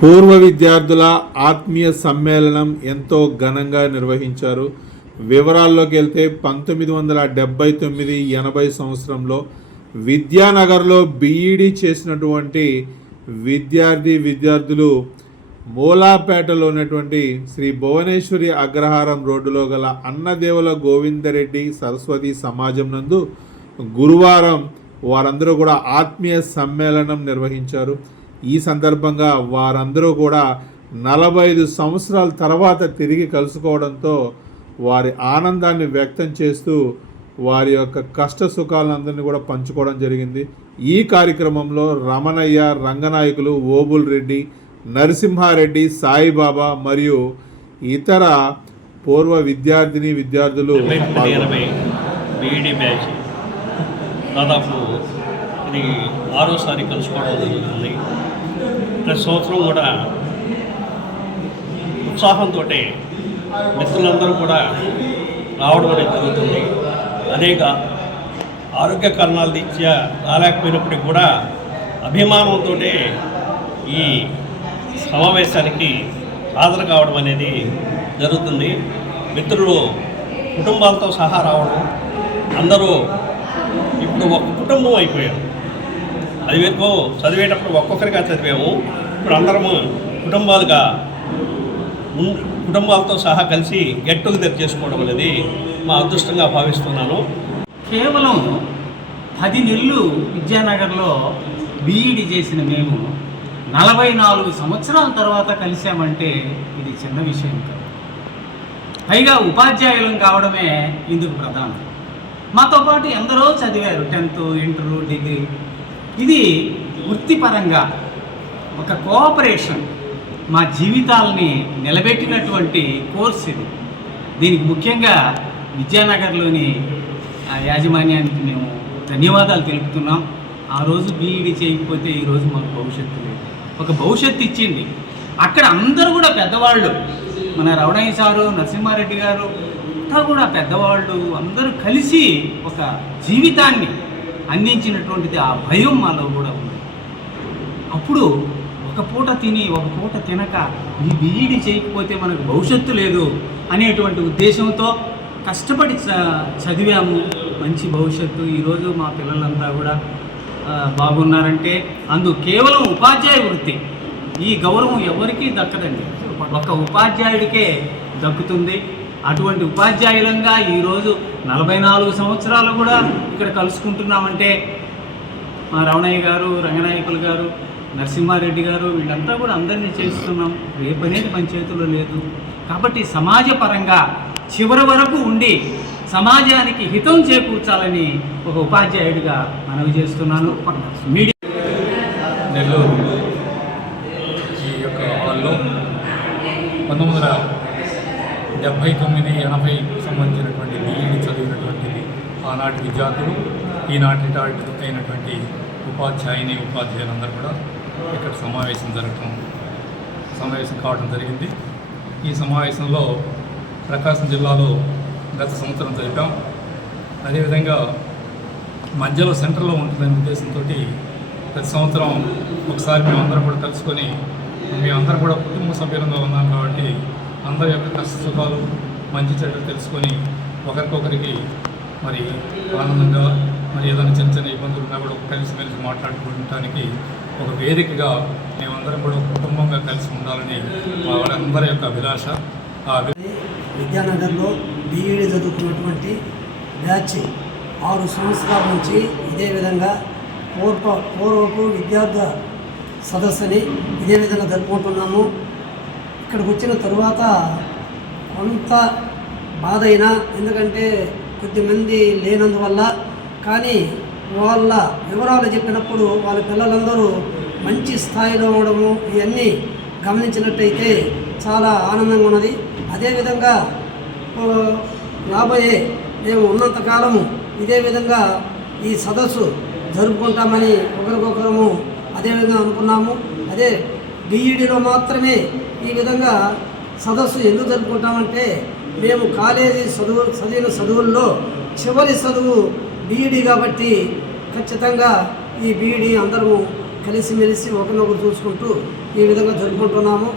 పూర్వ విద్యార్థుల ఆత్మీయ సమ్మేళనం ఎంతో ఘనంగా నిర్వహించారు. వివరాల్లోకి వెళ్తే 1979-80 సంవత్సరంలో విద్యానగర్లో బీఈడీ చేసినటువంటి విద్యార్థులు మూలాపేటలో ఉన్నటువంటి శ్రీ భువనేశ్వరి అగ్రహారం రోడ్డులో గల అన్నదేవుల గోవిందరెడ్డి సరస్వతి సమాజం నందు గురువారం వారందరూ కూడా ఆత్మీయ సమ్మేళనం నిర్వహించారు. ఈ సందర్భంగా వారందరూ కూడా 45 సంవత్సరాల తర్వాత తిరిగి కలుసుకోవడంతో వారి ఆనందాన్ని వ్యక్తం చేస్తూ వారి యొక్క కష్ట సుఖాలందరినీ కూడా పంచుకోవడం జరిగింది. ఈ కార్యక్రమంలో రమణయ్య, రంగనాయకులు, ఓబుల్ రెడ్డి, నరసింహారెడ్డి, సాయిబాబా మరియు ఇతర పూర్వ విద్యార్థులు దాదాపు ఇది 6వసారి కలుసుకోవడం జరుగుతుంది. ప్రతి సంవత్సరం కూడా ఉత్సాహంతో మిత్రులందరూ కూడా రావడం అనేది జరుగుతుంది. అనేక ఆరోగ్య కారణాల రీత్యా రాలేకపోయినప్పటికీ కూడా అభిమానంతో ఈ సమావేశానికి హాజరు కావడం అనేది జరుగుతుంది. మిత్రులు కుటుంబాలతో సహా రావడం, అందరూ ఇప్పుడు ఒక కుటుంబం అయిపోయారు. అది వరకు చదివేటప్పుడు ఒక్కొక్కరిగా చదివాము, ఇప్పుడు అందరము కుటుంబాలతో సహా కలిసి గెట్ టుగెదర్ చేసుకోవడం అనేది మా అదృష్టంగా భావిస్తున్నాను. కేవలం 10 నెలలు విద్యానగర్లో బీఈడీ చేసిన మేము 44 సంవత్సరాల తర్వాత కలిసామంటే ఇది చిన్న విషయం కాదు. పైగా ఉపాధ్యాయులం కావడమే ఇందుకు ప్రధానం. మాతో పాటు ఎందరో చదివారు, 10th, ఇంటర్, డిగ్రీ. ఇది వృత్తిపరంగా ఒక కోఆపరేషన్, మా జీవితాలని నిలబెట్టినటువంటి కోర్స్ ఇది. దీనికి ముఖ్యంగా విద్యానగర్లోని యాజమాన్యానికి మేము ధన్యవాదాలు తెలుపుతున్నాం. ఆ రోజు బీఈడీ చేయకపోతే ఈరోజు మాకు భవిష్యత్తు లేదు. ఒక భవిష్యత్తు ఇచ్చింది. అక్కడ అందరూ కూడా పెద్దవాళ్ళు, మన రమణయ్య సారు, నరసింహారెడ్డి గారు అంతా కూడా పెద్దవాళ్ళు అందరూ కలిసి ఒక జీవితాన్ని అందించినటువంటిది. ఆ భయం మాలో కూడా ఉంది. అప్పుడు ఒక పూట తిని ఒక పూట తినక ఈ బీఈడీ చేయకపోతే మనకు భవిష్యత్తు లేదు అనేటువంటి ఉద్దేశంతో కష్టపడి చదివాము. మంచి భవిష్యత్తు. ఈరోజు మా పిల్లలంతా కూడా బాగున్నారంటే అందుకు కేవలం ఉపాధ్యాయ వృత్తి. ఈ గౌరవం ఎవరికీ దక్కదండి, ఒక ఉపాధ్యాయుడికే దక్కుతుంది. అటువంటి ఉపాధ్యాయులంగా ఈరోజు 44 సంవత్సరాలు కూడా ఇక్కడ కలుసుకుంటున్నామంటే మా రమణయ్య గారు, రంగనాయకులు గారు, నరసింహారెడ్డి గారు వీళ్ళంతా కూడా అందరినీ చేస్తున్నాం. రేపనేది మన చేతుల్లో లేదు. కాబట్టి సమాజపరంగా చివరి వరకు ఉండి సమాజానికి హితం చేకూర్చాలని ఒక ఉపాధ్యాయుడిగా మనవి చేస్తున్నాను. మీడియా నెల్లూరు ఈ యొక్క హాల్లో 1979-80 సంబంధించినటువంటి బీఈడీ చదివినటువంటిది ఆనాటి విద్యార్థులు, ఈనాటి అయినటువంటి ఉపాధ్యాయులందరూ కూడా ఇక్కడ సమావేశం కావడం జరిగింది. ఈ సమావేశంలో ప్రకాశం జిల్లాలో గత సంవత్సరం జరిపాం. అదేవిధంగా మధ్యలో సెంటర్లో ఉంటుందనే ఉద్దేశంతో ప్రతి సంవత్సరం ఒకసారి మేమందరం కూడా కలుసుకొని, మేమందరం కూడా కుటుంబ సభ్యులంగా ఉన్నాం కాబట్టి అందరి యొక్క కష్ట సుఖాలు, మంచి చెడ్డలు తెలుసుకొని ఒకరికొకరికి మరి ఆనందంగా మరి ఏదైనా చిన్న చిన్న ఇబ్బందులు ఉన్నా కూడా కలిసిమెలిసి మాట్లాడుకోవడానికి ఒక వేదికగా మేమందరం కూడా కుటుంబంగా కలిసి ఉండాలని వాళ్ళందరి యొక్క అభిలాష. విద్యానగర్లో బీఈడీ చదువుకున్నటువంటి బ్యాచ్ 6 సంవత్సరాల నుంచి ఇదే విధంగా పూర్వపు విద్యార్థి సదస్సుని ఇదే విధంగా జరుపుకుంటున్నాము. ఇక్కడికి వచ్చిన తరువాత కొంత బాధ అయినా, ఎందుకంటే కొద్దిమంది లేనందువల్ల, కానీ వాళ్ళ వివరాలు చెప్పినప్పుడు వాళ్ళ పిల్లలందరూ మంచి స్థాయిలో ఉండడము ఇవన్నీ గమనించినట్టయితే చాలా ఆనందంగా ఉన్నది. అదేవిధంగా రాబోయే మేము ఉన్నంతకాలము ఇదే విధంగా ఈ సదస్సు జరుపుకుంటామని ఒకరికొకరము అదేవిధంగా అనుకున్నాము. అదే బీఈడీలో మాత్రమే ఈ విధంగా సదస్సు ఎందుకు జరుపుకుంటామంటే, మేము కాలేజీ చదివిన చదువుల్లో చివరి చదువు బీఈడీ కాబట్టి ఖచ్చితంగా ఈ బీఈడీ అందరము కలిసిమెలిసి ఒకరినొకరు చూసుకుంటూ ఈ విధంగా జరుపుకుంటున్నాము.